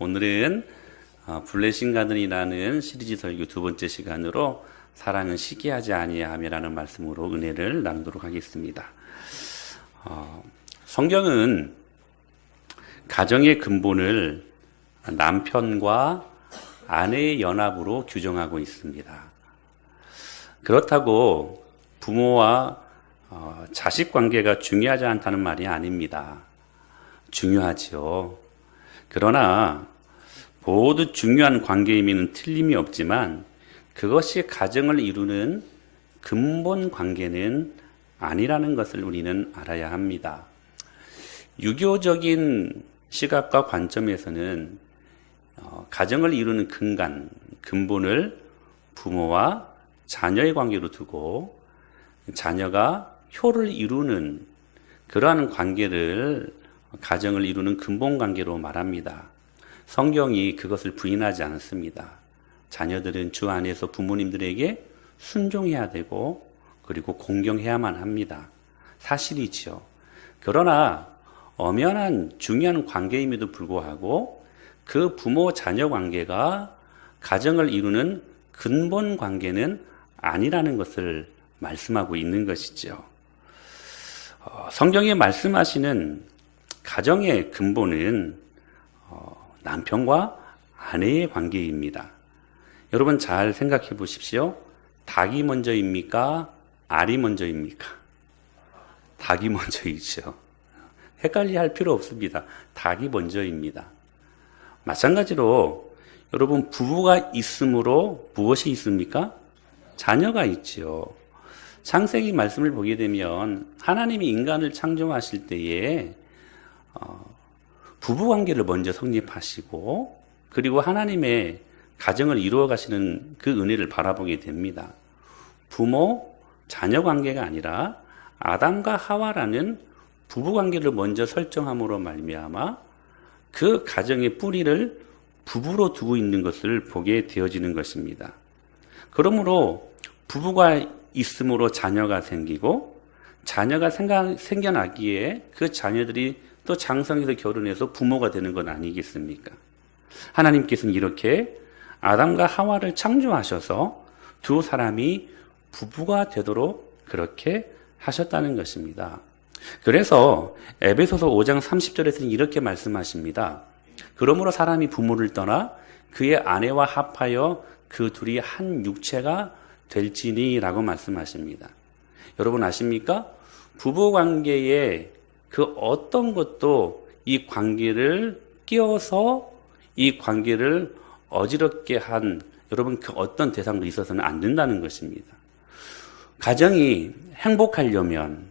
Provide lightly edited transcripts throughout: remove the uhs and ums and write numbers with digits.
오늘은 블레싱 가든이라는 시리즈 설교 두 번째 시간으로 사랑은 시기하지 아니함이라는 말씀으로 은혜를 나누도록 하겠습니다. 성경은 가정의 근본을 남편과 아내의 연합으로 규정하고 있습니다. 그렇다고 부모와 자식 관계가 중요하지 않다는 말이 아닙니다. 중요하지요. 그러나 모두 중요한 관계임에는 틀림이 없지만 그것이 가정을 이루는 근본 관계는 아니라는 것을 우리는 알아야 합니다. 유교적인 시각과 관점에서는 가정을 이루는 근본을 부모와 자녀의 관계로 두고 자녀가 효를 이루는 그러한 관계를 가정을 이루는 근본 관계로 말합니다. 성경이 그것을 부인하지 않습니다. 자녀들은 주 안에서 부모님들에게 순종해야 되고 그리고 공경해야만 합니다. 사실이지요. 그러나 엄연한 중요한 관계임에도 불구하고 그 부모 자녀 관계가 가정을 이루는 근본 관계는 아니라는 것을 말씀하고 있는 것이죠. 성경에 말씀하시는 가정의 근본은 남편과 아내의 관계입니다. 여러분 잘 생각해 보십시오. 닭이 먼저입니까? 알이 먼저입니까? 닭이 먼저이죠. 헷갈려 할 필요 없습니다. 닭이 먼저입니다. 마찬가지로 여러분 부부가 있으므로 무엇이 있습니까? 자녀가 있지요. 창세기 말씀을 보게 되면 하나님이 인간을 창조하실 때에 부부관계를 먼저 성립하시고 그리고 하나님의 가정을 이루어 가시는 그 은혜를 바라보게 됩니다. 부모, 자녀 관계가 아니라 아담과 하와라는 부부관계를 먼저 설정함으로 말미암아 그 가정의 뿌리를 부부로 두고 있는 것을 보게 되어지는 것입니다. 그러므로 부부가 있음으로 자녀가 생기고 자녀가 생겨나기에 그 자녀들이 또 장성해서 결혼해서 부모가 되는 건 아니겠습니까? 하나님께서는 이렇게 아담과 하와를 창조하셔서 두 사람이 부부가 되도록 그렇게 하셨다는 것입니다. 그래서 에베소서 5장 30절에서는 이렇게 말씀하십니다. 그러므로 사람이 부모를 떠나 그의 아내와 합하여 그 둘이 한 육체가 될지니 라고 말씀하십니다. 여러분 아십니까? 부부관계에 그 어떤 것도 이 관계를 끼워서 이 관계를 어지럽게 한 여러분 그 어떤 대상도 있어서는 안 된다는 것입니다. 가정이 행복하려면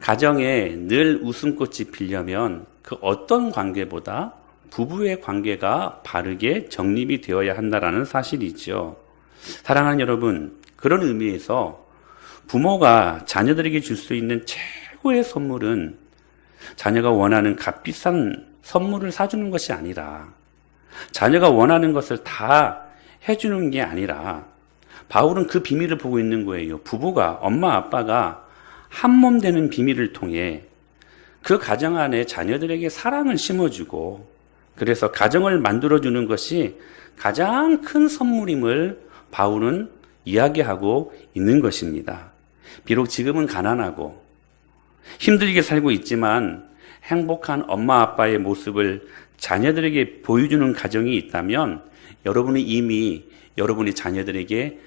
가정에 늘 웃음꽃이 피려면 그 어떤 관계보다 부부의 관계가 바르게 정립이 되어야 한다는 사실이죠. 사랑하는 여러분, 그런 의미에서 부모가 자녀들에게 줄 수 있는 최고의 선물은 자녀가 원하는 값비싼 선물을 사주는 것이 아니라 자녀가 원하는 것을 다 해주는 게 아니라 바울은 그 비밀을 보고 있는 거예요. 부부가, 엄마, 아빠가 한 몸 되는 비밀을 통해 그 가정 안에 자녀들에게 사랑을 심어주고 그래서 가정을 만들어주는 것이 가장 큰 선물임을 바울은 이야기하고 있는 것입니다. 비록 지금은 가난하고 힘들게 살고 있지만 행복한 엄마 아빠의 모습을 자녀들에게 보여주는 가정이 있다면 여러분은 이미 여러분의 자녀들에게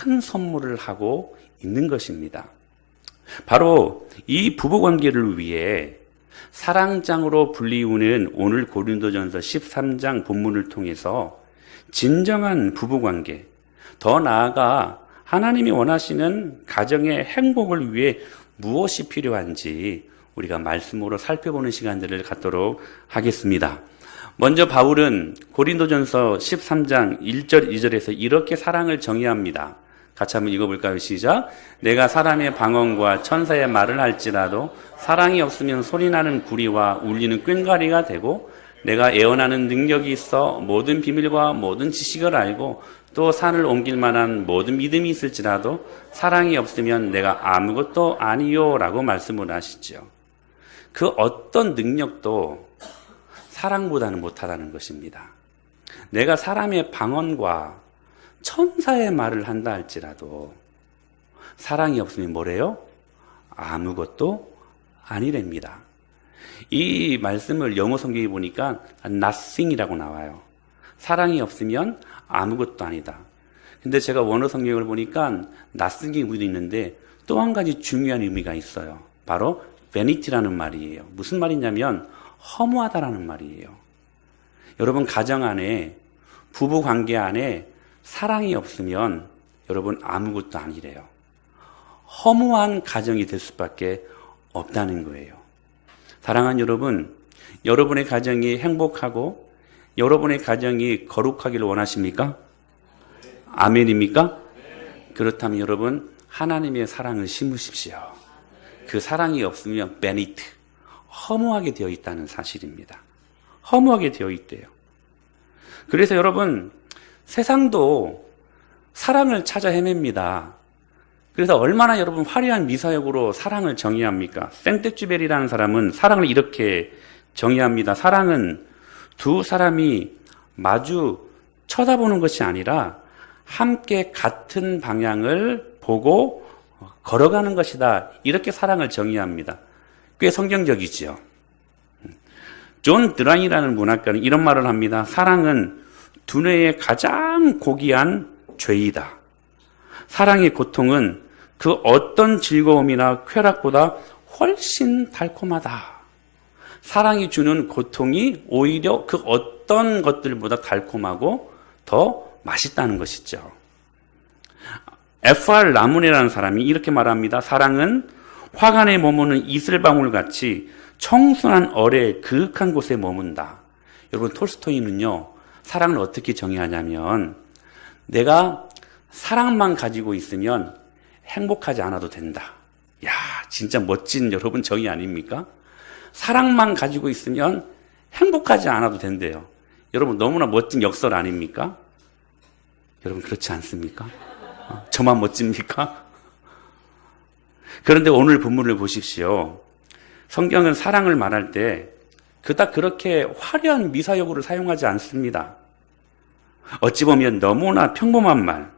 큰 선물을 하고 있는 것입니다. 바로 이 부부관계를 위해 사랑장으로 불리우는 오늘 고린도전서 13장 본문을 통해서 진정한 부부관계, 더 나아가 하나님이 원하시는 가정의 행복을 위해 무엇이 필요한지 우리가 말씀으로 살펴보는 시간들을 갖도록 하겠습니다. 먼저 바울은 고린도전서 13장 1절 2절에서 이렇게 사랑을 정의합니다. 같이 한번 읽어볼까요? 시작. 내가 사람의 방언과 천사의 말을 할지라도 사랑이 없으면 소리나는 구리와 울리는 꽹과리가 되고 내가 예언하는 능력이 있어 모든 비밀과 모든 지식을 알고 또 산을 옮길 만한 모든 믿음이 있을지라도 사랑이 없으면 내가 아무것도 아니요 라고 말씀을 하시죠. 그 어떤 능력도 사랑보다는 못하다는 것입니다. 내가 사람의 방언과 천사의 말을 한다 할지라도 사랑이 없으면 뭐래요? 아무것도 아니랍니다. 이 말씀을 영어 성경에 보니까 nothing이라고 나와요. 사랑이 없으면 아무것도 아니다. 근데 제가 원어 성경을 보니까 nothing이 의미도 있는데 또 한 가지 중요한 의미가 있어요. 바로 vanity라는 말이에요. 무슨 말이냐면 허무하다라는 말이에요. 여러분 가정 안에, 부부 관계 안에 사랑이 없으면 여러분 아무것도 아니래요. 허무한 가정이 될 수밖에 없다는 거예요. 사랑하는 여러분, 여러분의 가정이 행복하고 여러분의 가정이 거룩하기를 원하십니까? 아멘입니까? 그렇다면 여러분 하나님의 사랑을 심으십시오. 그 사랑이 없으면 베니트, 허무하게 되어 있다는 사실입니다. 허무하게 되어 있대요. 그래서 여러분 세상도 사랑을 찾아 헤맵니다. 그래서 얼마나 여러분 화려한 미사역으로 사랑을 정의합니까? 생텍쥐베리라는 사람은 사랑을 이렇게 정의합니다. 사랑은 두 사람이 마주 쳐다보는 것이 아니라 함께 같은 방향을 보고 걸어가는 것이다. 이렇게 사랑을 정의합니다. 꽤 성경적이지요. 존 드라이라는 문학가는 이런 말을 합니다. 사랑은 두뇌의 가장 고귀한 죄이다. 사랑의 고통은 그 어떤 즐거움이나 쾌락보다 훨씬 달콤하다. 사랑이 주는 고통이 오히려 그 어떤 것들보다 달콤하고 더 맛있다는 것이죠. F.R. 라문이라는 사람이 이렇게 말합니다. 사랑은 화관에 머무는 이슬방울 같이 청순한 얼의 그윽한 곳에 머문다. 여러분 톨스토이는요, 사랑을 어떻게 정의하냐면 내가 사랑만 가지고 있으면 행복하지 않아도 된다. 야, 진짜 멋진 여러분 정의 아닙니까? 사랑만 가지고 있으면 행복하지 않아도 된대요. 여러분 너무나 멋진 역설 아닙니까? 여러분 그렇지 않습니까? 저만 멋집니까? 그런데 오늘 본문을 보십시오. 성경은 사랑을 말할 때 그닥 그렇게 화려한 미사여구를 사용하지 않습니다. 어찌 보면 너무나 평범한 말,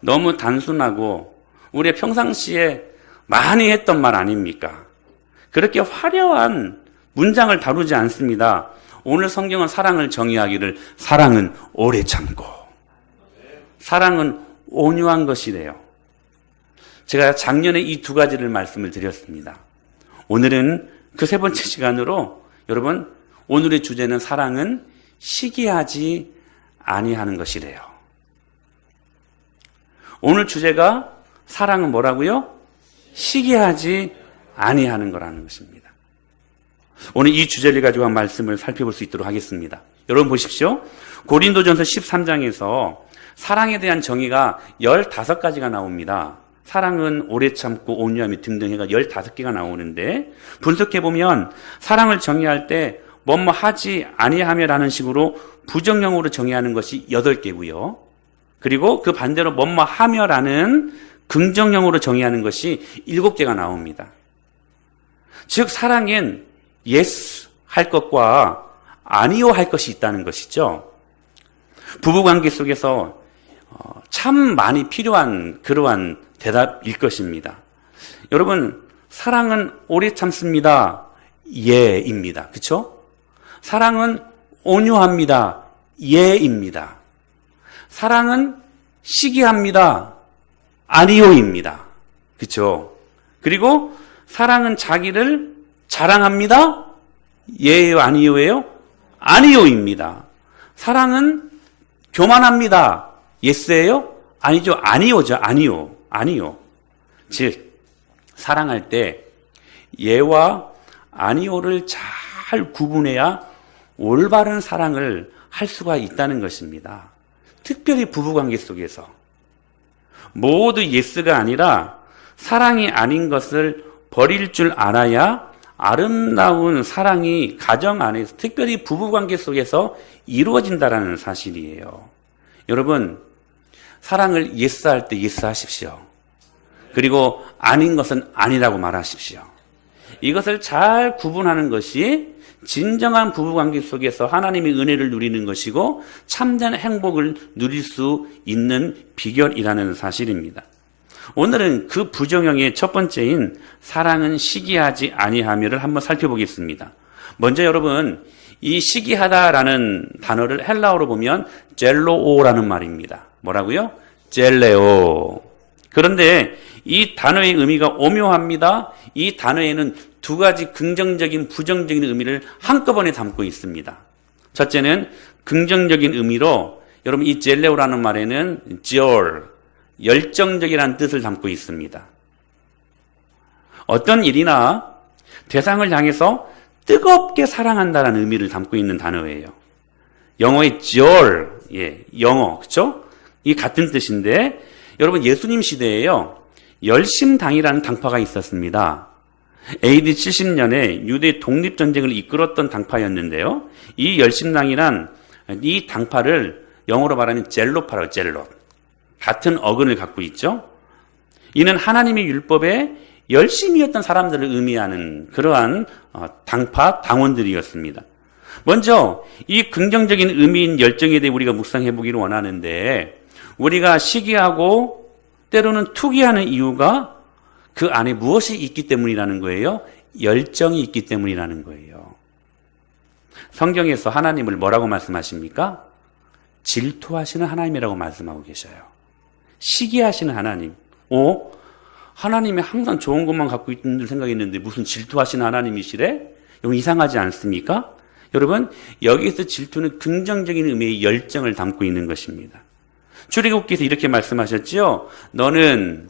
너무 단순하고 우리의 평상시에 많이 했던 말 아닙니까? 그렇게 화려한 문장을 다루지 않습니다. 오늘 성경은 사랑을 정의하기를 사랑은 오래 참고 사랑은 온유한 것이래요. 제가 작년에 이 두 가지를 말씀을 드렸습니다. 오늘은 그 세 번째 시간으로 여러분 오늘의 주제는 사랑은 시기하지 아니하는 것이래요. 오늘 주제가 사랑은 뭐라고요? 시기하지 아니하는 거라는 것입니다. 오늘 이 주제를 가지고 한 말씀을 살펴볼 수 있도록 하겠습니다. 여러분 보십시오. 고린도전서 13장에서 사랑에 대한 정의가 15가지가 나옵니다. 사랑은 오래 참고 온유함이 등등 해가 15개가 나오는데 분석해보면 사랑을 정의할 때 뭐뭐 하지 아니하며라는 식으로 부정형으로 정의하는 것이 8개고요. 그리고 그 반대로 뭐뭐 하며라는 긍정형으로 정의하는 것이 7개가 나옵니다. 즉 사랑엔 yes 할 것과 아니요 할 것이 있다는 것이죠. 부부관계 속에서 참 많이 필요한 그러한 대답일 것입니다. 여러분 사랑은 오래 참습니다. 예입니다. 그렇죠? 사랑은 온유합니다. 예입니다. 사랑은 시기합니다. 아니요입니다. 그렇죠? 그리고 사랑은 자기를 자랑합니다. 예요 아니요예요? 아니요입니다. 사랑은 교만합니다. 예스예요? 아니죠. 아니요죠. 아니요. 즉 사랑할 때 예와 아니요를 잘 구분해야 올바른 사랑을 할 수가 있다는 것입니다. 특별히 부부관계 속에서 모두 예스가 아니라 사랑이 아닌 것을 버릴 줄 알아야 아름다운 사랑이 가정 안에서 특별히 부부관계 속에서 이루어진다는 사실이에요. 여러분 사랑을 예스할 때 예스하십시오. 그리고 아닌 것은 아니라고 말하십시오. 이것을 잘 구분하는 것이 진정한 부부관계 속에서 하나님의 은혜를 누리는 것이고 참된 행복을 누릴 수 있는 비결이라는 사실입니다. 오늘은 그 부정형의 첫 번째인 사랑은 시기하지 아니하며를 한번 살펴보겠습니다. 먼저 여러분, 이 시기하다라는 단어를 헬라어로 보면 젤로오라는 말입니다. 뭐라고요? 젤레오. 그런데 이 단어의 의미가 오묘합니다. 이 단어에는 두 가지 긍정적인, 부정적인 의미를 한꺼번에 담고 있습니다. 첫째는 긍정적인 의미로 여러분 이 젤레오라는 말에는 열정적이라는 뜻을 담고 있습니다. 어떤 일이나 대상을 향해서 뜨겁게 사랑한다는 의미를 담고 있는 단어예요. 영어의 영어, 그렇죠? 이 같은 뜻인데 여러분 예수님 시대에요. 열심당이라는 당파가 있었습니다. AD 70년에 유대 독립전쟁을 이끌었던 당파였는데요. 이 열심당이란 이 당파를 영어로 말하면 젤롯파라고 젤롯. 같은 어근을 갖고 있죠. 이는 하나님의 율법에 열심이었던 사람들을 의미하는 그러한 당파, 당원들이었습니다. 먼저 이 긍정적인 의미인 열정에 대해 우리가 묵상해 보기를 원하는데 우리가 시기하고 때로는 투기하는 이유가 그 안에 무엇이 있기 때문이라는 거예요? 열정이 있기 때문이라는 거예요. 성경에서 하나님을 뭐라고 말씀하십니까? 질투하시는 하나님이라고 말씀하고 계셔요. 시기하시는 하나님. 하나님이 항상 좋은 것만 갖고 있는 줄 생각했는데 무슨 질투하시는 하나님이시래? 여러분 이상하지 않습니까? 여러분 여기서 질투는 긍정적인 의미의 열정을 담고 있는 것입니다. 출애굽기에서 이렇게 말씀하셨지요. 너는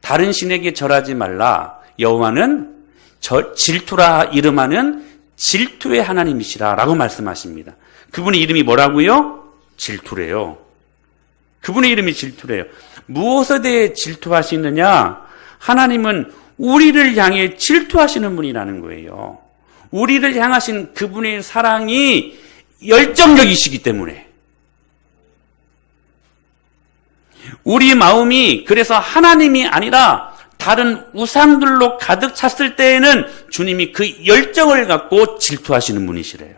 다른 신에게 절하지 말라. 여호와는 질투라 이름하는 질투의 하나님이시라 라고 말씀하십니다. 그분의 이름이 뭐라고요? 질투래요. 그분의 이름이 질투래요. 무엇에 대해 질투하시느냐? 하나님은 우리를 향해 질투하시는 분이라는 거예요. 우리를 향하신 그분의 사랑이 열정적이시기 때문에 우리 마음이 그래서 하나님이 아니라 다른 우상들로 가득 찼을 때에는 주님이 그 열정을 갖고 질투하시는 분이시래요.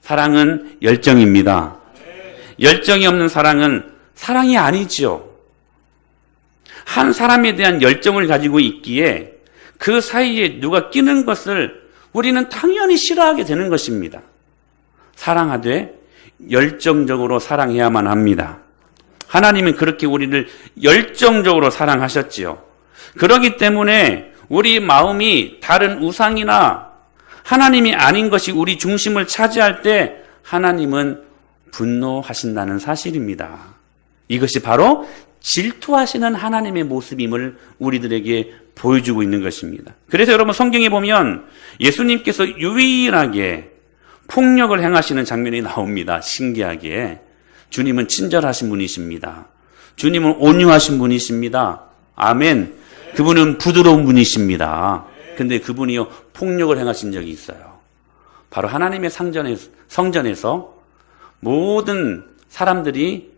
사랑은 열정입니다. 열정이 없는 사랑은 사랑이 아니지요. 한 사람에 대한 열정을 가지고 있기에 그 사이에 누가 끼는 것을 우리는 당연히 싫어하게 되는 것입니다. 사랑하되 열정적으로 사랑해야만 합니다. 하나님은 그렇게 우리를 열정적으로 사랑하셨지요. 그렇기 때문에 우리 마음이 다른 우상이나 하나님이 아닌 것이 우리 중심을 차지할 때 하나님은 분노하신다는 사실입니다. 이것이 바로 질투하시는 하나님의 모습임을 우리들에게 보여주고 있는 것입니다. 그래서 여러분 성경에 보면 예수님께서 유일하게 폭력을 행하시는 장면이 나옵니다. 신기하게. 주님은 친절하신 분이십니다. 주님은 온유하신 분이십니다. 아멘. 그분은 부드러운 분이십니다. 근데 그분이요 폭력을 행하신 적이 있어요. 바로 하나님의 성전에서 모든 사람들이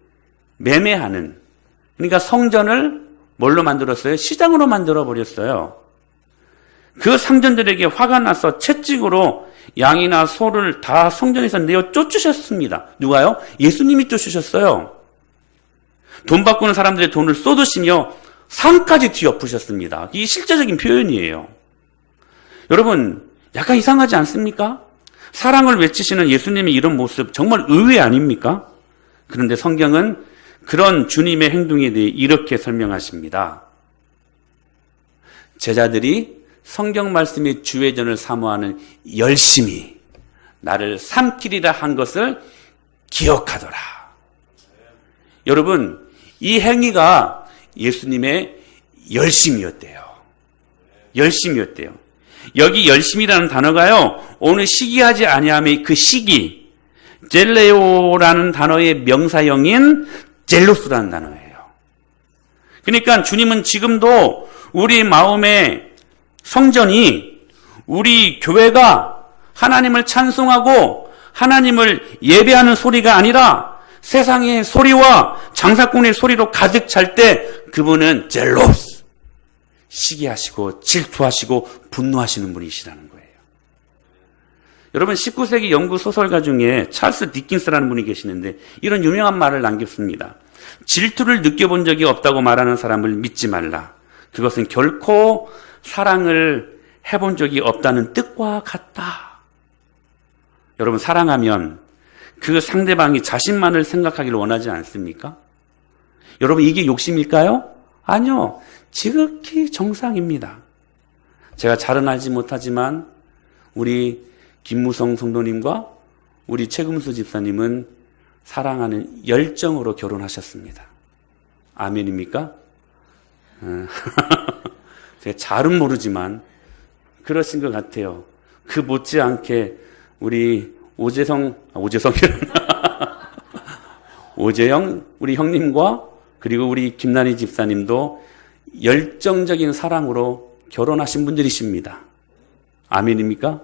매매하는, 그러니까 성전을 뭘로 만들었어요? 시장으로 만들어 버렸어요. 그 상전들에게 화가 나서 채찍으로 양이나 소를 다 성전에서 내어 쫓으셨습니다. 누가요? 예수님이 쫓으셨어요. 돈 바꾸는 사람들의 돈을 쏟으시며 산까지 뒤엎으셨습니다. 이 실제적인 표현이에요. 여러분 약간 이상하지 않습니까? 사랑을 외치시는 예수님의 이런 모습 정말 의외 아닙니까? 그런데 성경은 그런 주님의 행동에 대해 이렇게 설명하십니다. 제자들이 성경 말씀의 주회전을 사모하는 열심히 나를 삼키리라 한 것을 기억하더라. 여러분 이 행위가 예수님의 열심이었대요. 열심이었대요. 여기 열심이라는 단어가요 오늘 시기하지 아니함의 그 시기 젤레오라는 단어의 명사형인 젤로스라는 단어예요. 그러니까 주님은 지금도 우리 마음의 성전이 우리 교회가 하나님을 찬송하고 하나님을 예배하는 소리가 아니라 세상의 소리와 장사꾼의 소리로 가득 찰 때 그분은 젤로스, 시기하시고 질투하시고 분노하시는 분이시라는 거예요. 여러분 19세기 영국 소설가 중에 찰스 디킨스라는 분이 계시는데 이런 유명한 말을 남겼습니다. 질투를 느껴본 적이 없다고 말하는 사람을 믿지 말라. 그것은 결코 사랑을 해본 적이 없다는 뜻과 같다. 여러분 사랑하면 그 상대방이 자신만을 생각하기를 원하지 않습니까? 여러분 이게 욕심일까요? 아니요. 지극히 정상입니다. 제가 잘은 알지 못하지만 우리 김무성 성도님과 우리 최금수 집사님은 사랑하는 열정으로 결혼하셨습니다. 아멘입니까? 제가 잘은 모르지만 그러신 것 같아요. 그 못지않게 우리 오재영 우리 형님과 그리고 우리 김난희 집사님도 열정적인 사랑으로 결혼하신 분들이십니다. 아멘입니까?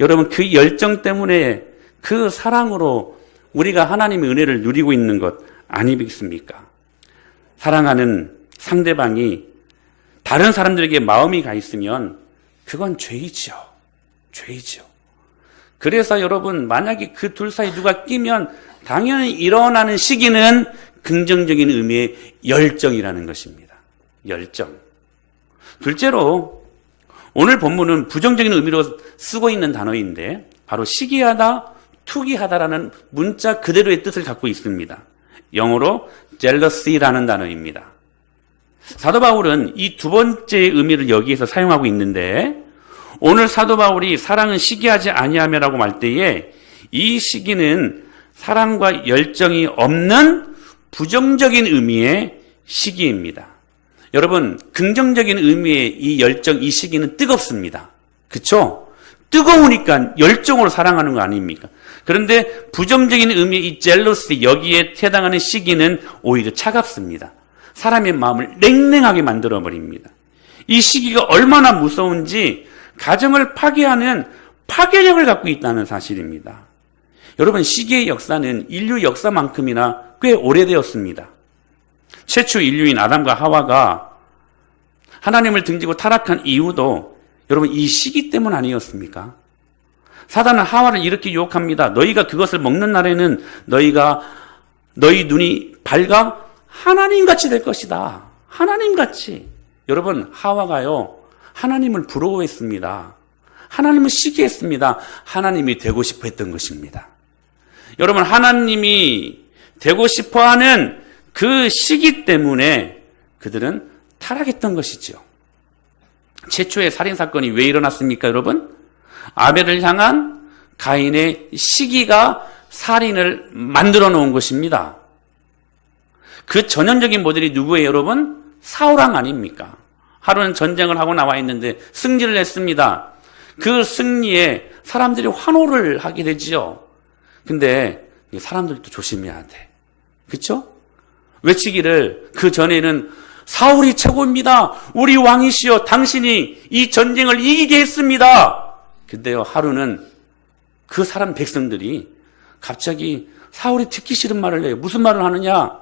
여러분 그 열정 때문에 그 사랑으로 우리가 하나님의 은혜를 누리고 있는 것 아니겠습니까? 사랑하는 상대방이 다른 사람들에게 마음이 가 있으면 그건 죄이죠. 죄이죠. 그래서 여러분 만약에 그 둘 사이 누가 끼면 당연히 일어나는 시기는 긍정적인 의미의 열정이라는 것입니다. 열정. 둘째로 오늘 본문은 부정적인 의미로 쓰고 있는 단어인데 바로 시기하다, 투기하다라는 문자 그대로의 뜻을 갖고 있습니다. 영어로 jealousy라는 단어입니다. 사도 바울은 이 두 번째의 의미를 여기에서 사용하고 있는데 오늘 사도 바울이 사랑은 시기하지 아니하며라고 말 때에 이 시기는 사랑과 열정이 없는 부정적인 의미의 시기입니다. 여러분 긍정적인 의미의 이 열정, 이 시기는 뜨겁습니다. 그렇죠? 뜨거우니까 열정으로 사랑하는 거 아닙니까? 그런데 부정적인 의미의 이 jealousy, 여기에 해당하는 시기는 오히려 차갑습니다. 사람의 마음을 냉랭하게 만들어버립니다. 이 시기가 얼마나 무서운지 가정을 파괴하는 파괴력을 갖고 있다는 사실입니다. 여러분 시기의 역사는 인류 역사만큼이나 꽤 오래되었습니다. 최초 인류인 아담과 하와가 하나님을 등지고 타락한 이유도 여러분 이 시기 때문 아니었습니까? 사단은 하와를 이렇게 유혹합니다. 너희가 그것을 먹는 날에는 너희 눈이 밝아 하나님같이 될 것이다. 하나님같이. 여러분 하와가요 하나님을 부러워했습니다. 하나님을 시기했습니다. 하나님이 되고 싶어 했던 것입니다. 여러분 하나님이 되고 싶어하는 그 시기 때문에 그들은 타락했던 것이죠. 최초의 살인사건이 왜 일어났습니까 여러분? 아벨을 향한 가인의 시기가 살인을 만들어 놓은 것입니다. 그 전형적인 모델이 누구예요 여러분? 사울왕 아닙니까? 하루는 전쟁을 하고 나와 있는데 승리를 했습니다. 그 승리에 사람들이 환호를 하게 되지요. 근데 사람들도 조심해야 돼. 그렇죠? 외치기를 그 전에는 사울이 최고입니다. 우리 왕이시여 당신이 이 전쟁을 이기게 했습니다. 근데요 하루는 그 사람 백성들이 갑자기 사울이 듣기 싫은 말을 해요. 무슨 말을 하느냐?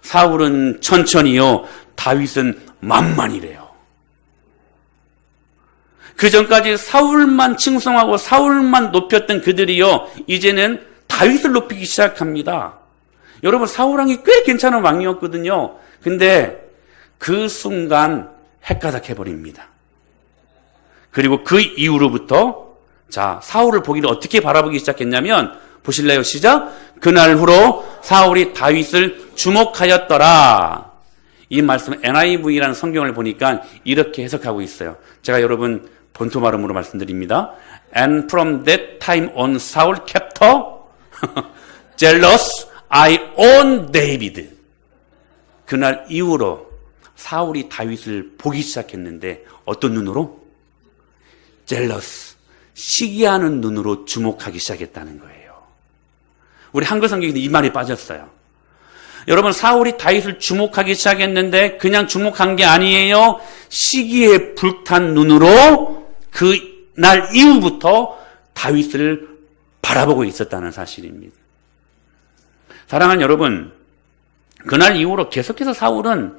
사울은 천천히요 다윗은 만만이래요. 그 전까지 사울만 칭송하고 사울만 높였던 그들이요 이제는 다윗을 높이기 시작합니다. 여러분 사울왕이 꽤 괜찮은 왕이었거든요. 근데 그 순간 헷가닥해버립니다. 그리고 그 이후로부터 자 사울을 보기를 어떻게 바라보기 시작했냐면 보실래요? 시작. 그날 후로 사울이 다윗을 주목하였더라. 이 말씀 NIV라는 성경을 보니까 이렇게 해석하고 있어요. 제가 여러분 본토 발음으로 말씀드립니다. And from that time on Saul kept jealous eye on David. 그날 이후로 사울이 다윗을 보기 시작했는데 어떤 눈으로? jealous, 시기하는 눈으로 주목하기 시작했다는 거예요. 우리 한글 성경에는 이 말이 빠졌어요. 여러분 사울이 다윗을 주목하기 시작했는데 그냥 주목한 게 아니에요. 시기에 불탄 눈으로 그 날 이후부터 다윗을 바라보고 있었다는 사실입니다. 사랑하는 여러분, 그날 이후로 계속해서 사울은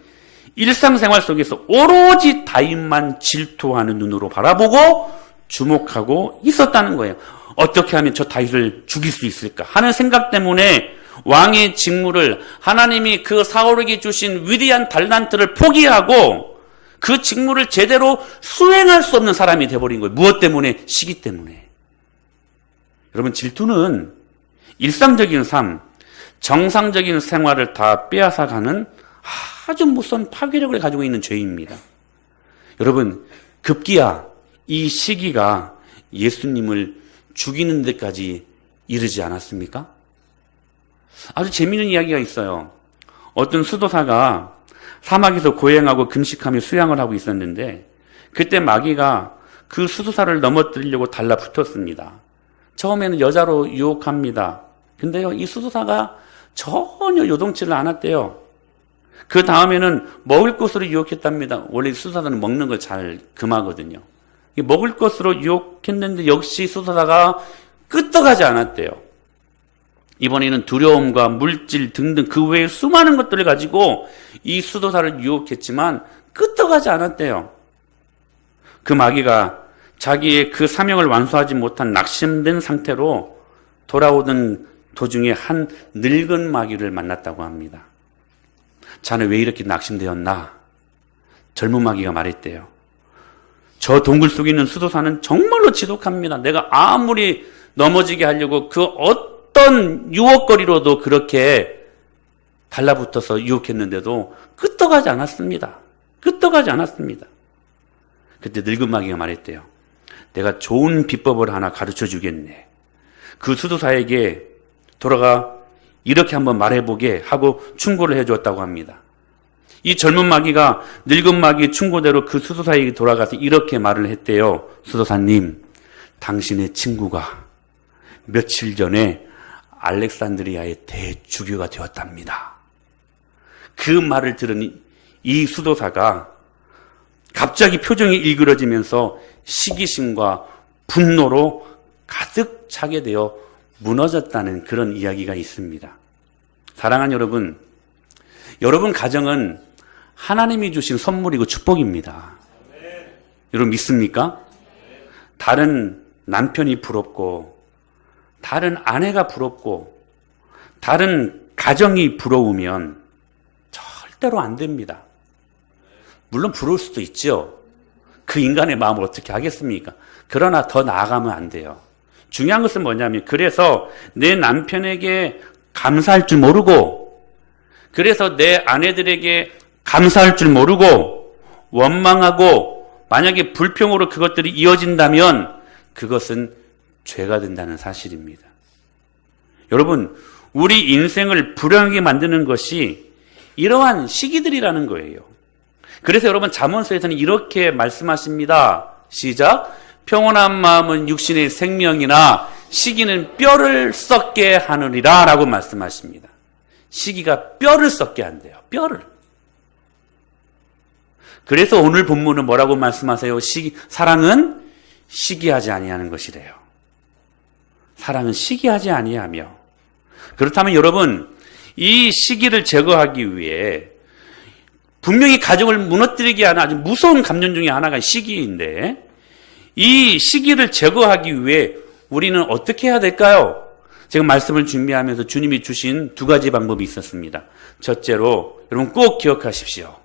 일상생활 속에서 오로지 다윗만 질투하는 눈으로 바라보고 주목하고 있었다는 거예요. 어떻게 하면 저 다윗을 죽일 수 있을까 하는 생각 때문에 왕의 직무를 하나님이 그 사울에게 주신 위대한 달란트를 포기하고 그 직무를 제대로 수행할 수 없는 사람이 되어버린 거예요. 무엇 때문에? 시기 때문에. 여러분, 질투는 일상적인 삶, 정상적인 생활을 다 빼앗아가는 아주 무서운 파괴력을 가지고 있는 죄입니다. 여러분, 급기야 이 시기가 예수님을 죽이는 데까지 이르지 않았습니까? 아주 재미있는 이야기가 있어요. 어떤 수도사가 사막에서 고행하고 금식하며 수양을 하고 있었는데 그때 마귀가 그 수도사를 넘어뜨리려고 달라붙었습니다. 처음에는 여자로 유혹합니다. 근데요, 이 수도사가 전혀 요동치를 않았대요. 그 다음에는 먹을 것으로 유혹했답니다. 원래 수도사는 먹는 걸 잘 금하거든요. 먹을 것으로 유혹했는데 역시 수도사가 끄떡하지 않았대요. 이번에는 두려움과 물질 등등 그 외에 수많은 것들을 가지고 이 수도사를 유혹했지만 끄떡하지 않았대요. 그 마귀가 자기의 그 사명을 완수하지 못한 낙심된 상태로 돌아오던 도중에 한 늙은 마귀를 만났다고 합니다. 자네 왜 이렇게 낙심되었나? 젊은 마귀가 말했대요. 저 동굴 속에 있는 수도사는 정말로 지독합니다. 내가 아무리 넘어지게 하려고 그 어떤 유혹거리로도 그렇게 달라붙어서 유혹했는데도 끄떡하지 않았습니다. 끄떡하지 않았습니다. 그때 늙은 마귀가 말했대요. 내가 좋은 비법을 하나 가르쳐 주겠네. 그 수도사에게 돌아가 이렇게 한번 말해보게 하고 충고를 해주었다고 합니다. 이 젊은 마귀가 늙은 마귀의 충고대로 그 수도사에게 돌아가서 이렇게 말을 했대요. 수도사님, 당신의 친구가 며칠 전에 알렉산드리아의 대주교가 되었답니다. 그 말을 들은 이 수도사가 갑자기 표정이 일그러지면서 시기심과 분노로 가득 차게 되어 무너졌다는 그런 이야기가 있습니다. 사랑하는 여러분, 여러분 가정은 하나님이 주신 선물이고 축복입니다. 여러분 믿습니까? 다른 남편이 부럽고 다른 아내가 부럽고 다른 가정이 부러우면 절대로 안 됩니다. 물론 부러울 수도 있죠. 그 인간의 마음을 어떻게 하겠습니까? 그러나 더 나아가면 안 돼요. 중요한 것은 뭐냐면 그래서 내 남편에게 감사할 줄 모르고 그래서 내 아내들에게 감사할 줄 모르고 원망하고 만약에 불평으로 그것들이 이어진다면 그것은 죄가 된다는 사실입니다. 여러분, 우리 인생을 불행하게 만드는 것이 이러한 시기들이라는 거예요. 그래서 여러분 잠언서에서는 이렇게 말씀하십니다. 시작. 평온한 마음은 육신의 생명이나 시기는 뼈를 썩게 하느니라 라고 말씀하십니다. 시기가 뼈를 썩게 한대요. 뼈를. 그래서 오늘 본문은 뭐라고 말씀하세요? 사랑은 시기하지 아니하는 것이래요. 사랑은 시기하지 아니하며. 그렇다면 여러분, 이 시기를 제거하기 위해 분명히 가정을 무너뜨리게 하는 아주 무서운 감정 중에 하나가 시기인데 이 시기를 제거하기 위해 우리는 어떻게 해야 될까요? 제가 말씀을 준비하면서 주님이 주신 두 가지 방법이 있었습니다. 첫째로 여러분 꼭 기억하십시오.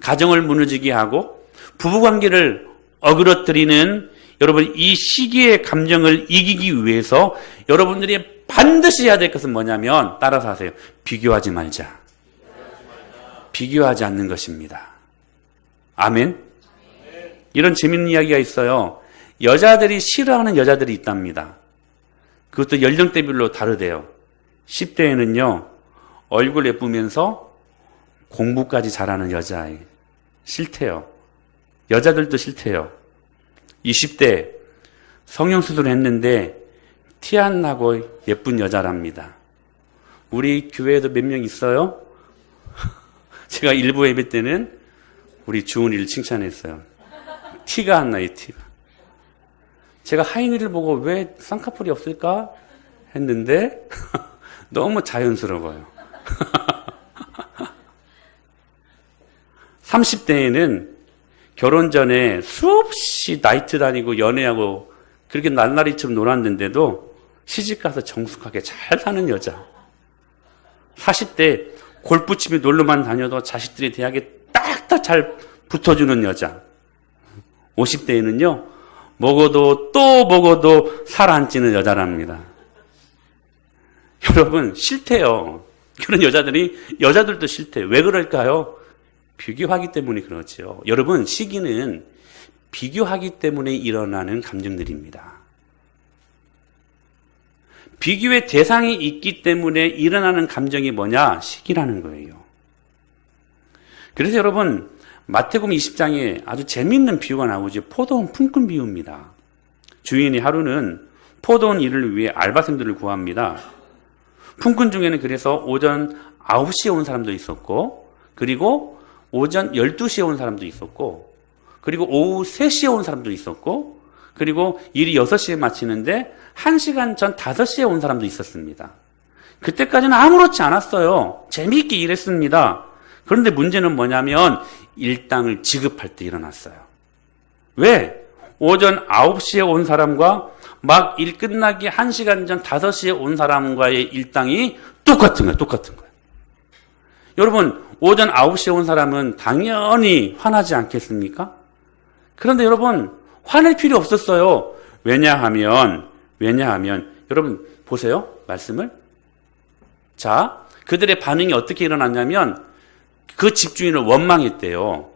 가정을 무너지게 하고 부부관계를 어그러뜨리는 여러분 이 시기의 감정을 이기기 위해서 여러분들이 반드시 해야 될 것은 뭐냐면 따라서 하세요. 비교하지 말자. 비교하지 않는 것입니다. 아멘. 이런 재밌는 이야기가 있어요. 여자들이 싫어하는 여자들이 있답니다. 그것도 연령대별로 다르대요. 10대에는요. 얼굴 예쁘면서 공부까지 잘하는 여자아이. 싫대요. 여자들도 싫대요. 20대 성형수술을 했는데 티 안 나고 예쁜 여자랍니다. 우리 교회에도 몇 명 있어요? 제가 일부 예배 때는 우리 주은이를 칭찬했어요. 티가 안 나요, 티가. 제가 하인이를 보고 왜 쌍꺼풀이 없을까 했는데 너무 자연스러워요. 30대에는 결혼 전에 수없이 나이트 다니고 연애하고 그렇게 날라리처럼 놀았는데도 시집가서 정숙하게 잘 사는 여자. 40대 골프 치며 놀러만 다녀도 자식들이 대학에 딱딱 잘 붙어주는 여자. 50대에는요, 먹어도 또 먹어도 살 안 찌는 여자랍니다. 여러분, 싫대요. 그런 여자들도 싫대요. 왜 그럴까요? 비교하기 때문에 그렇죠. 여러분, 시기는 비교하기 때문에 일어나는 감정들입니다. 비교의 대상이 있기 때문에 일어나는 감정이 뭐냐? 시기라는 거예요. 그래서 여러분, 마태복음 20장에 아주 재미있는 비유가 나오죠. 포도원 품꾼 비유입니다. 주인이 하루는 포도원 일을 위해 알바생들을 구합니다. 품꾼 중에는 그래서 오전 9시에 온 사람도 있었고, 그리고 오전 12시에 온 사람도 있었고, 그리고 오후 3시에 온 사람도 있었고, 그리고 일이 6시에 마치는데 1시간 전 5시에 온 사람도 있었습니다. 그때까지는 아무렇지 않았어요. 재미있게 일했습니다. 그런데 문제는 뭐냐면 일당을 지급할 때 일어났어요. 왜? 오전 9시에 온 사람과 막 일 끝나기 1시간 전 5시에 온 사람과의 일당이 똑같은 거예요. 여러분, 오전 9시에 온 사람은 당연히 화나지 않겠습니까? 그런데 여러분, 화낼 필요 없었어요. 왜냐하면 여러분 보세요. 말씀을. 자, 그들의 반응이 어떻게 일어났냐면 그 집주인을 원망했대요.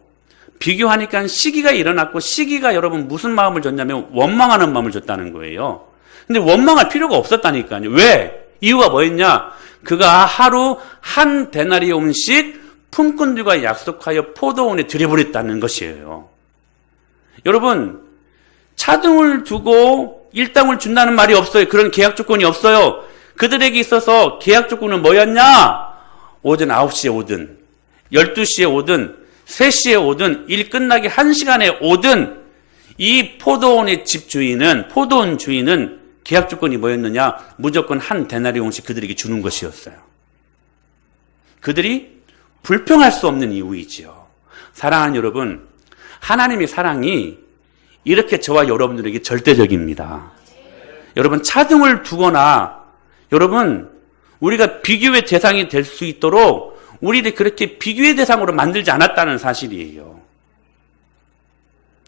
비교하니까 시기가 일어났고, 시기가 여러분 무슨 마음을 줬냐면 원망하는 마음을 줬다는 거예요. 근데 원망할 필요가 없었다니까요. 왜? 이유가 뭐였냐? 그가 하루 한 데나리온씩 품꾼들과 약속하여 포도원에 들여버렸다는 것이에요. 여러분, 차등을 두고 일당을 준다는 말이 없어요. 그런 계약 조건이 없어요. 그들에게 있어서 계약 조건은 뭐였냐? 오전 9시에 오든 12시에 오든 3시에 오든 일 끝나기 1시간에 오든 이 포도원의 집주인은, 포도원 주인은 계약 조건이 뭐였느냐? 무조건 한 데나리온씩 그들에게 주는 것이었어요. 그들이 불평할 수 없는 이유이지요. 사랑하는 여러분, 하나님의 사랑이 이렇게 저와 여러분들에게 절대적입니다. 여러분, 차등을 두거나 여러분, 우리가 비교의 대상이 될 수 있도록 우리를 그렇게 비교의 대상으로 만들지 않았다는 사실이에요.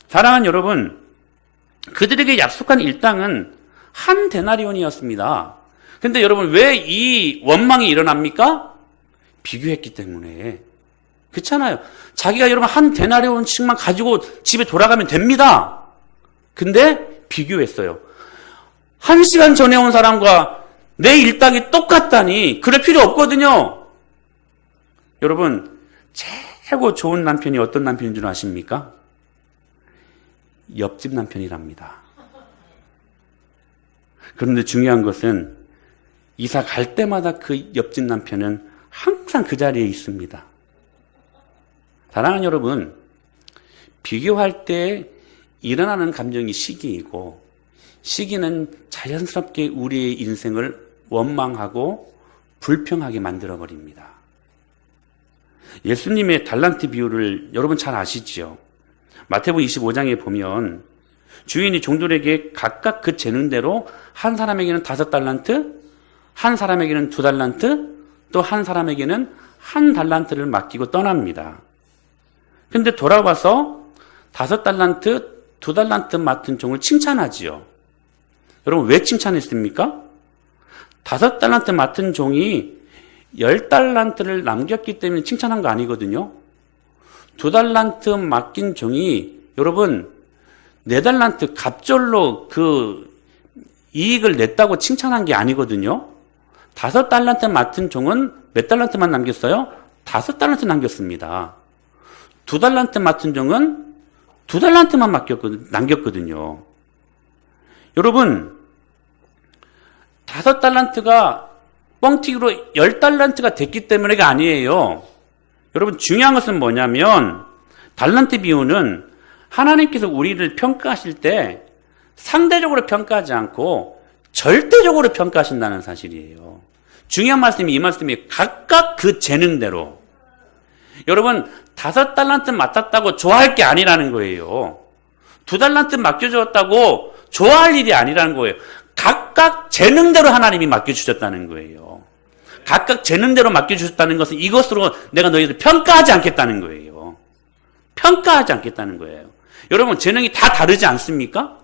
사랑하는 여러분, 그들에게 약속한 일당은 한 데나리온이었습니다. 근데 여러분, 왜 이 원망이 일어납니까? 비교했기 때문에. 그렇잖아요. 자기가 여러분 한 데나리온씩만 가지고 집에 돌아가면 됩니다. 근데 비교했어요. 1시간 전에 온 사람과 내 일당이 똑같다니 그럴 필요 없거든요. 여러분, 최고 좋은 남편이 어떤 남편인 줄 아십니까? 옆집 남편이랍니다. 그런데 중요한 것은 이사 갈 때마다 그 옆집 남편은 항상 그 자리에 있습니다. 사랑하는 여러분, 비교할 때 일어나는 감정이 시기이고, 시기는 자연스럽게 우리의 인생을 원망하고 불평하게 만들어버립니다. 예수님의 달란트 비유를 여러분 잘 아시지요? 마태복음 25장에 보면 주인이 종들에게 각각 그 재능대로 한 사람에게는 5달란트, 한 사람에게는 2달란트, 또 한 사람에게는 1달란트를 맡기고 떠납니다. 근데 돌아와서 5달란트, 2달란트 맡은 종을 칭찬하지요. 여러분, 왜 칭찬했습니까? 5달란트 맡은 종이 10달란트를 남겼기 때문에 칭찬한 거 아니거든요. 2달란트 맡긴 종이 여러분 4달란트 갑절로 그 이익을 냈다고 칭찬한 게 아니거든요. 5달란트 맡은 종은 몇 달란트만 남겼어요? 5달란트 남겼습니다. 2달란트 맡은 종은 2달란트만 남겼거든요. 여러분, 5달란트가 뻥튀기로 10달란트가 됐기 때문에가 아니에요. 여러분, 중요한 것은 뭐냐면 달란트 비유는 하나님께서 우리를 평가하실 때 상대적으로 평가하지 않고 절대적으로 평가하신다는 사실이에요. 중요한 말씀이 이 말씀이 각각 그 재능대로. 여러분, 5달란트 맡았다고 좋아할 게 아니라는 거예요. 2달란트 맡겨줬다고 좋아할 일이 아니라는 거예요. 각각 재능대로 하나님이 맡겨주셨다는 거예요. 각각 재능대로 맡겨주셨다는 것은 이것으로 내가 너희들 평가하지 않겠다는 거예요. 평가하지 않겠다는 거예요. 여러분, 재능이 다 다르지 않습니까?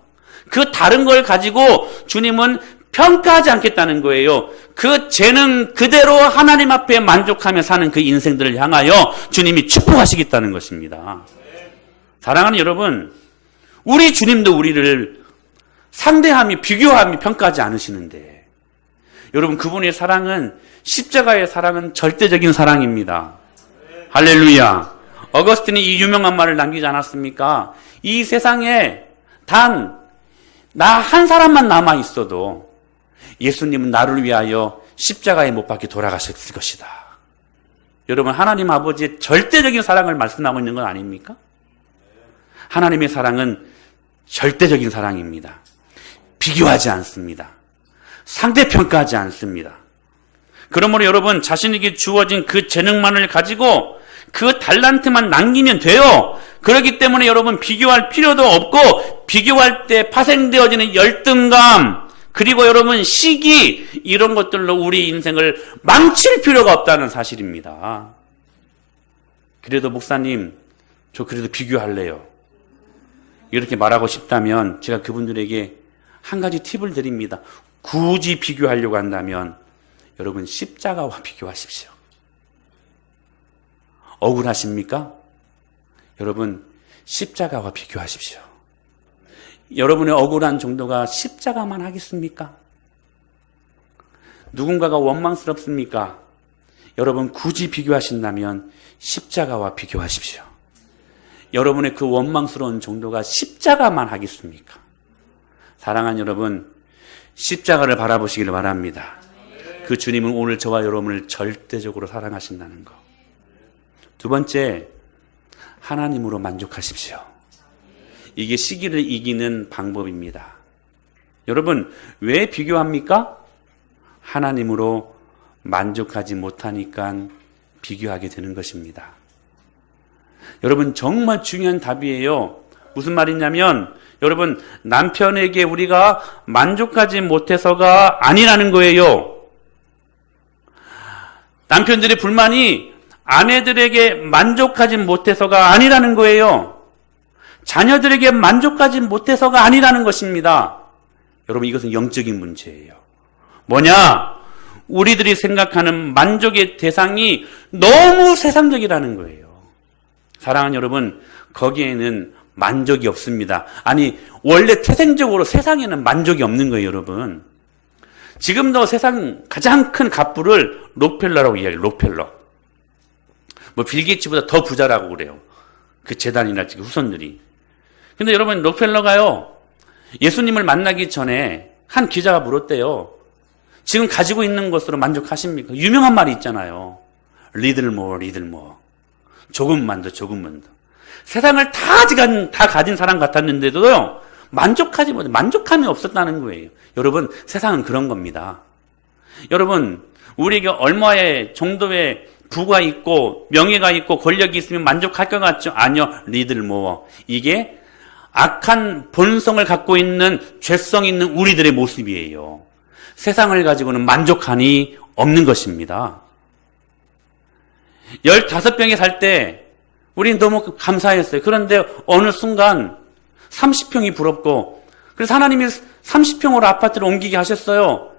그 다른 걸 가지고 주님은 평가하지 않겠다는 거예요. 그 재능 그대로 하나님 앞에 만족하며 사는 그 인생들을 향하여 주님이 축복하시겠다는 것입니다. 사랑하는 여러분, 우리 주님도 우리를 상대하며 비교하며 평가하지 않으시는데, 여러분, 그분의 사랑은, 십자가의 사랑은 절대적인 사랑입니다. 할렐루야. 어거스틴이 이 유명한 말을 남기지 않았습니까? 이 세상에 단 나 한 사람만 남아 있어도 예수님은 나를 위하여 십자가에 못 박혀 돌아가셨을 것이다. 여러분, 하나님 아버지의 절대적인 사랑을 말씀하고 있는 건 아닙니까? 하나님의 사랑은 절대적인 사랑입니다. 비교하지 않습니다. 상대평가하지 않습니다. 그러므로 여러분, 자신에게 주어진 그 재능만을 가지고 그 달란트만 남기면 돼요. 그렇기 때문에 여러분, 비교할 필요도 없고, 비교할 때 파생되어지는 열등감, 그리고 여러분 시기, 이런 것들로 우리 인생을 망칠 필요가 없다는 사실입니다. 그래도 목사님, 저 그래도 비교할래요. 이렇게 말하고 싶다면 제가 그분들에게 한 가지 팁을 드립니다. 굳이 비교하려고 한다면 여러분, 십자가와 비교하십시오. 억울하십니까? 여러분, 십자가와 비교하십시오. 여러분의 억울한 정도가 십자가만 하겠습니까? 누군가가 원망스럽습니까? 여러분, 굳이 비교하신다면 십자가와 비교하십시오. 여러분의 그 원망스러운 정도가 십자가만 하겠습니까? 사랑하는 여러분, 십자가를 바라보시기를 바랍니다. 그 주님은 오늘 저와 여러분을 절대적으로 사랑하신다는 것. 두 번째, 하나님으로 만족하십시오. 이게 시기를 이기는 방법입니다. 여러분, 왜 비교합니까? 하나님으로 만족하지 못하니까 비교하게 되는 것입니다. 여러분, 정말 중요한 답이에요. 무슨 말이냐면, 여러분, 남편에게 우리가 만족하지 못해서가 아니라는 거예요. 남편들의 불만이 아내들에게 만족하지 못해서가 아니라는 거예요. 자녀들에게 만족하지 못해서가 아니라는 것입니다. 여러분, 이것은 영적인 문제예요. 뭐냐? 우리들이 생각하는 만족의 대상이 너무 세상적이라는 거예요. 사랑하는 여러분, 거기에는 만족이 없습니다. 아니, 원래 태생적으로 세상에는 만족이 없는 거예요, 여러분. 지금도 세상 가장 큰 갑부를 록펠러라고 이야기해요. 록펠러. 뭐 빌 게이츠보다 더 부자라고 그래요. 그 재단이나 지금 후손들이. 근데 여러분, 록펠러가요, 예수님을 만나기 전에 한 기자가 물었대요. 지금 가지고 있는 것으로 만족하십니까? 유명한 말이 있잖아요. 리들 모어, 리들 모어. 조금만 더, 조금만 더. 세상을 다 가진 사람 같았는데도요, 만족하지 못해, 만족함이 없었다는 거예요. 여러분, 세상은 그런 겁니다. 여러분, 우리에게 얼마의 정도의 부가 있고 명예가 있고 권력이 있으면 만족할 것 같죠? 아니요. 리들 모어. 이게 악한 본성을 갖고 있는 죄성 있는 우리들의 모습이에요. 세상을 가지고는 만족하니 없는 것입니다. 15평에 살 때 우리는 너무 감사했어요. 그런데 어느 순간 30평이 부럽고, 그래서 하나님이 30평으로 아파트를 옮기게 하셨어요.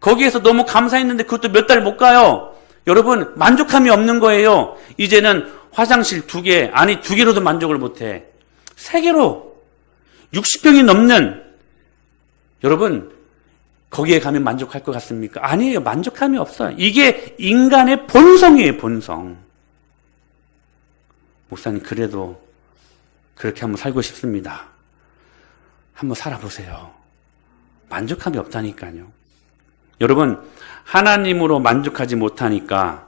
거기에서 너무 감사했는데 그것도 몇 달 못 가요. 여러분, 만족함이 없는 거예요. 이제는 화장실 2개, 아니 2개로도 만족을 못해. 3개로 60평이 넘는, 여러분, 거기에 가면 만족할 것 같습니까? 아니에요. 만족함이 없어요. 이게 인간의 본성이에요, 본성. 목사님, 그래도 그렇게 한번 살고 싶습니다. 한번 살아보세요. 만족함이 없다니까요. 여러분, 하나님으로 만족하지 못하니까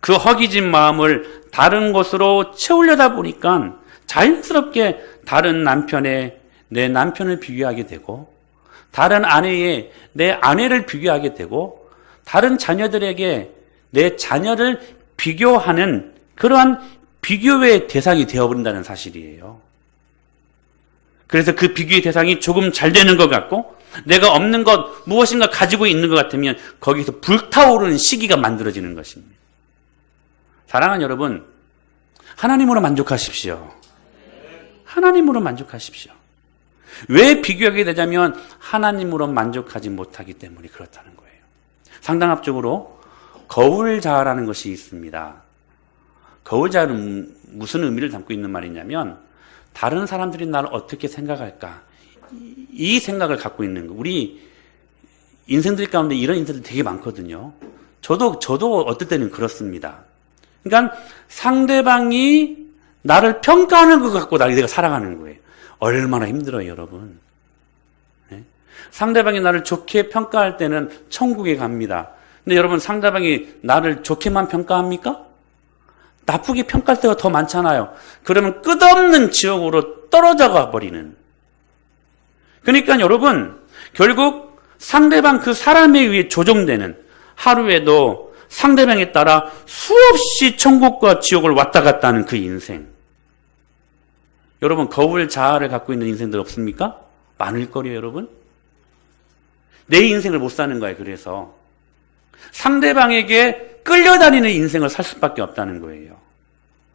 그 허기진 마음을 다른 것으로 채우려다 보니까 자연스럽게 다른 남편에 내 남편을 비교하게 되고, 다른 아내에 내 아내를 비교하게 되고, 다른 자녀들에게 내 자녀를 비교하는 그러한 비교의 대상이 되어버린다는 사실이에요. 그래서 그 비교의 대상이 조금 잘 되는 것 같고 내가 없는 것 무엇인가 가지고 있는 것 같으면 거기서 불타오르는 시기가 만들어지는 것입니다. 사랑하는 여러분, 하나님으로 만족하십시오. 하나님으로 만족하십시오. 왜 비교하게 되냐면 하나님으로 만족하지 못하기 때문에 그렇다는 거예요. 상당합적으로 거울자라는 것이 있습니다. 거울자는 무슨 의미를 담고 있는 말이냐면 다른 사람들이 나를 어떻게 생각할까? 이 생각을 갖고 있는 거. 우리 인생들 가운데 이런 인생들 되게 많거든요. 저도 어떨 때는 그렇습니다. 그러니까 상대방이 나를 평가하는 것 갖고 내가 살아가는 거예요. 얼마나 힘들어요, 여러분. 네? 상대방이 나를 좋게 평가할 때는 천국에 갑니다. 근데 여러분, 상대방이 나를 좋게만 평가합니까? 나쁘게 평가할 때가 더 많잖아요. 그러면 끝없는 지옥으로 떨어져 가버리는. 그러니까 여러분, 결국 상대방 그 사람에 의해 조종되는 하루에도 상대방에 따라 수없이 천국과 지옥을 왔다 갔다 하는 그 인생. 여러분, 거울 자아를 갖고 있는 인생들 없습니까? 많을 거예요, 여러분. 내 인생을 못 사는 거예요. 그래서 상대방에게 끌려다니는 인생을 살 수밖에 없다는 거예요.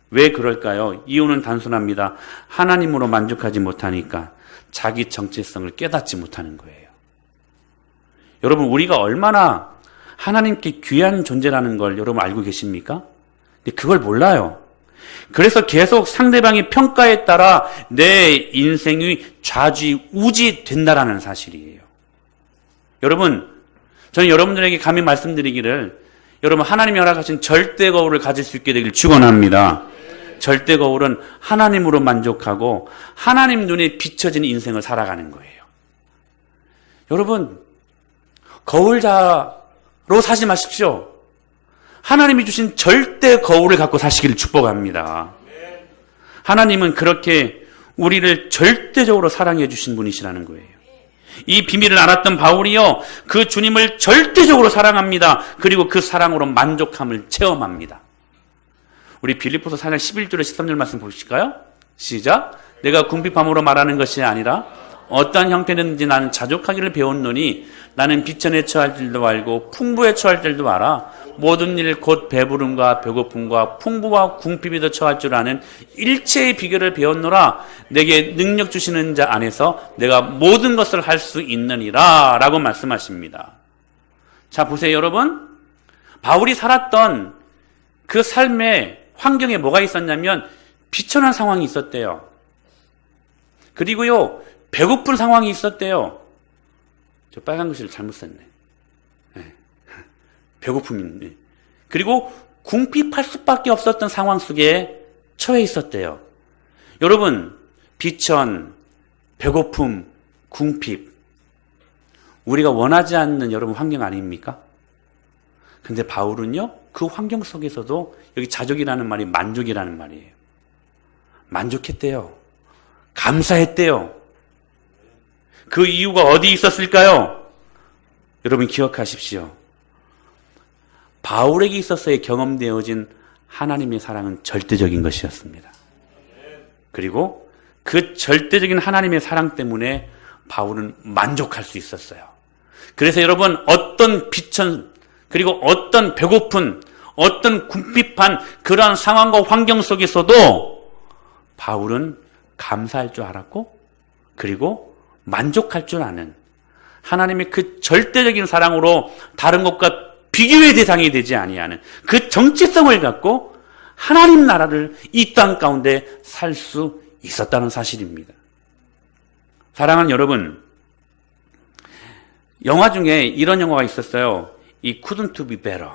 왜 그럴까요? 이유는 단순합니다. 하나님으로 만족하지 못하니까 자기 정체성을 깨닫지 못하는 거예요. 여러분, 우리가 얼마나 하나님께 귀한 존재라는 걸 여러분 알고 계십니까? 근데 그걸 몰라요. 그래서 계속 상대방의 평가에 따라 내 인생이 좌지우지 된다라는 사실이에요. 여러분, 저는 여러분들에게 감히 말씀드리기를 여러분 하나님이 허락하신 절대 거울을 가질 수 있게 되길 축원합니다. 절대 거울은 하나님으로 만족하고 하나님 눈에 비춰진 인생을 살아가는 거예요. 여러분, 거울자로 사지 마십시오. 하나님이 주신 절대 거울을 갖고 사시기를 축복합니다. 하나님은 그렇게 우리를 절대적으로 사랑해 주신 분이시라는 거예요. 이 비밀을 알았던 바울이요, 그 주님을 절대적으로 사랑합니다. 그리고 그 사랑으로 만족함을 체험합니다. 우리 빌립보서 4장 11절에 13절 말씀 보실까요? 시작. 내가 궁핍함으로 말하는 것이 아니라 어떠한 형태든지 나는 자족하기를 배웠노니 나는 비천에 처할 줄도 알고 풍부에 처할 줄도 알아. 모든 일 곧 배부름과 배고픔과 풍부와 궁핍에도 처할 줄 아는 일체의 비결을 배웠노라. 내게 능력 주시는 자 안에서 내가 모든 것을 할 수 있느니라 라고 말씀하십니다. 자, 보세요 여러분. 바울이 살았던 그 삶의 환경에 뭐가 있었냐면 비천한 상황이 있었대요. 그리고요, 배고픈 상황이 있었대요. 저 빨간 글씨를 잘못 썼네. 네. 배고픔인데. 그리고 궁핍할 수밖에 없었던 상황 속에 처해 있었대요. 여러분, 비천, 배고픔, 궁핍. 우리가 원하지 않는 여러분 환경 아닙니까? 근데 바울은요, 그 환경 속에서도 여기 자족이라는 말이 만족이라는 말이에요. 만족했대요. 감사했대요. 그 이유가 어디 있었을까요? 여러분 기억하십시오. 바울에게 있어서의 경험되어진 하나님의 사랑은 절대적인 것이었습니다. 그리고 그 절대적인 하나님의 사랑 때문에 바울은 만족할 수 있었어요. 그래서 여러분, 어떤 비천, 그리고 어떤 배고픈, 어떤 궁핍한 그러한 상황과 환경 속에서도 바울은 감사할 줄 알았고, 그리고 만족할 줄 아는 하나님의 그 절대적인 사랑으로 다른 것과 비교의 대상이 되지 아니하는 그 정체성을 갖고 하나님 나라를 이 땅 가운데 살 수 있었다는 사실입니다. 사랑하는 여러분, 영화 중에 이런 영화가 있었어요. 이 couldn't be better.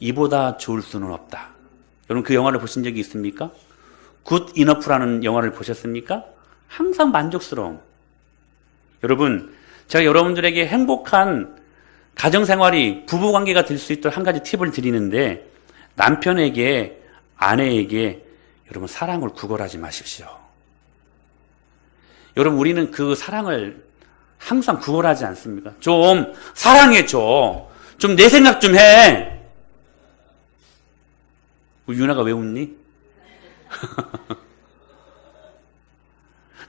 이보다 좋을 수는 없다. 여러분 그 영화를 보신 적이 있습니까? Good Enough라는 영화를 보셨습니까? 항상 만족스러움. 여러분, 제가 여러분들에게 행복한 가정생활이 부부관계가 될 수 있도록 한 가지 팁을 드리는데, 남편에게, 아내에게 여러분 사랑을 구걸하지 마십시오. 여러분, 우리는 그 사랑을 항상 구걸하지 않습니까? 좀 사랑해줘. 좀 내 생각 좀 해. 유나가 왜 웃니?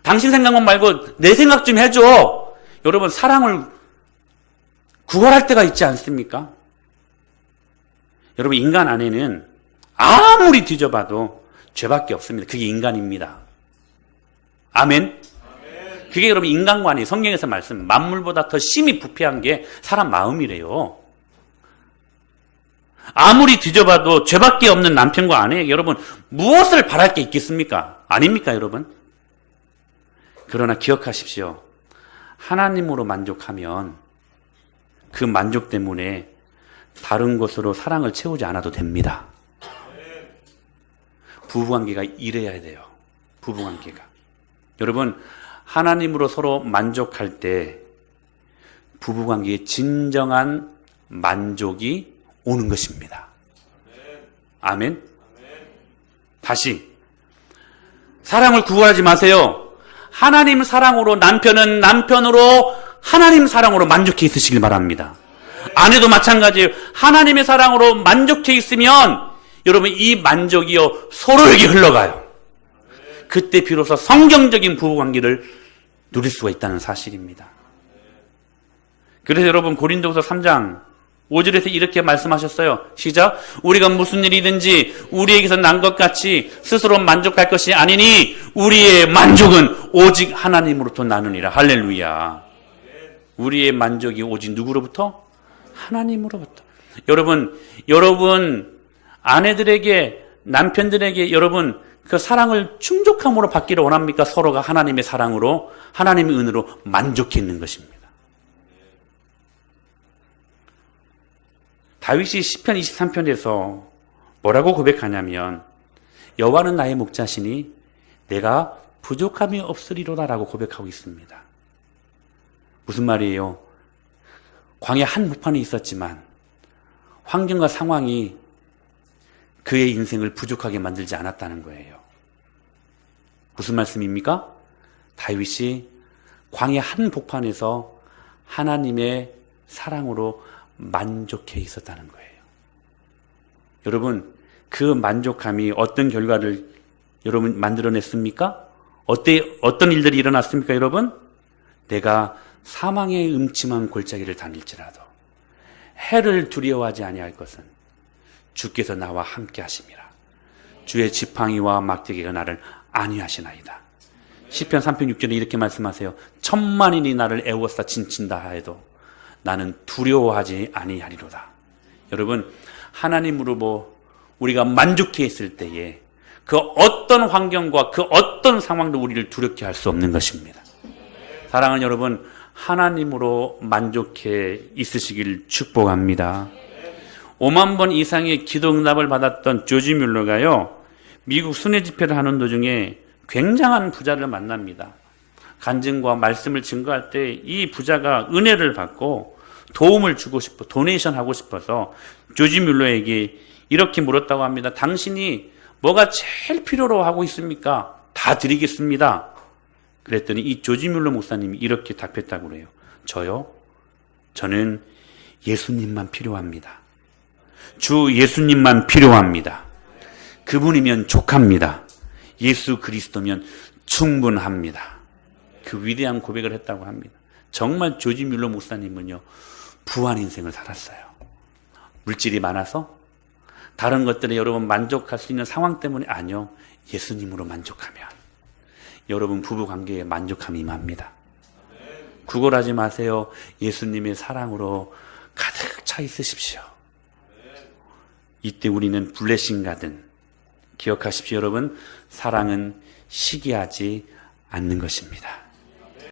당신 생각만 말고 내 생각 좀 해줘. 여러분, 사랑을 구걸할 때가 있지 않습니까? 여러분, 인간 안에는 아무리 뒤져봐도 죄밖에 없습니다. 그게 인간입니다. 아멘? 그게 여러분 인간관이 성경에서 말씀, 만물보다 더 심히 부패한 게 사람 마음이래요. 아무리 뒤져봐도 죄밖에 없는 남편과 아내, 여러분 무엇을 바랄 게 있겠습니까? 아닙니까, 여러분? 그러나 기억하십시오. 하나님으로 만족하면 그 만족 때문에 다른 것으로 사랑을 채우지 않아도 됩니다. 부부관계가 이래야 돼요. 부부관계가. 여러분, 하나님으로 서로 만족할 때 부부관계에 진정한 만족이 오는 것입니다. 아멘. 다시 사랑을 구걸하지 마세요. 하나님 사랑으로 남편은 남편으로 하나님 사랑으로 만족해 있으시길 바랍니다. 아내도 마찬가지예요. 하나님의 사랑으로 만족해 있으면 여러분 이 만족이요 서로에게 흘러가요. 그때 비로소 성경적인 부부관계를 누릴 수가 있다는 사실입니다. 그래서 여러분 고린도후서 3장 5절에서 이렇게 말씀하셨어요. 시작. 우리가 무슨 일이든지 우리에게서 난 것 같이 스스로 만족할 것이 아니니 우리의 만족은 오직 하나님으로부터 나느니라. 할렐루야. 우리의 만족이 오직 누구로부터? 하나님으로부터. 여러분 아내들에게 남편들에게 여러분 그 사랑을 충족함으로 받기를 원합니까? 서로가 하나님의 사랑으로 하나님의 은혜로 만족해 있는 것입니다. 다윗이 시편 23편에서 뭐라고 고백하냐면 여호와는 나의 목자시니 내가 부족함이 없으리로다라고 고백하고 있습니다. 무슨 말이에요? 광야 한복판에 있었지만 환경과 상황이 그의 인생을 부족하게 만들지 않았다는 거예요. 무슨 말씀입니까? 다윗이 광야 한복판에서 하나님의 사랑으로 만족해 있었다는 거예요. 여러분, 그 만족함이 어떤 결과를 여러분 만들어냈습니까? 어떤 일들이 일어났습니까, 여러분? 내가 사망의 음침한 골짜기를 다닐지라도 해를 두려워하지 아니할 것은 주께서 나와 함께 하심이라. 주의 지팡이와 막대기가 나를 안위하시나이다. 시편 3편 6절에 이렇게 말씀하세요. 천만인이 나를 애워싸 진친다 하여도 나는 두려워하지 아니하리로다. 여러분, 하나님으로 우리가 만족해 있을 때에 그 어떤 환경과 그 어떤 상황도 우리를 두렵게 할 수 없는 것입니다. 사랑하는 여러분, 하나님으로 만족해 있으시길 축복합니다. 5만 번 이상의 기도 응답을 받았던 조지 뮬러가요, 미국 순회 집회를 하는 도중에 굉장한 부자를 만납니다. 간증과 말씀을 증거할 때 이 부자가 은혜를 받고 도움을 주고 싶어, 도네이션 하고 싶어서 조지 뮬러에게 이렇게 물었다고 합니다. 당신이 뭐가 제일 필요로 하고 있습니까? 다 드리겠습니다. 그랬더니 이 조지 뮬러 목사님이 이렇게 답했다고 그래요. 저는 예수님만 필요합니다. 주 예수님만 필요합니다. 그분이면 족합니다. 예수 그리스도면 충분합니다. 그 위대한 고백을 했다고 합니다. 정말 조지 뮬러 목사님은요, 부한 인생을 살았어요. 물질이 많아서 다른 것들에 여러분 만족할 수 있는 상황 때문에 아니요. 예수님으로 만족하면 여러분 부부관계에 만족함이 임합니다. 구걸하지 마세요. 예수님의 사랑으로 가득 차 있으십시오. 이때 우리는 블레싱 가든. 기억하십시오, 여러분. 사랑은 시기하지 않는 것입니다.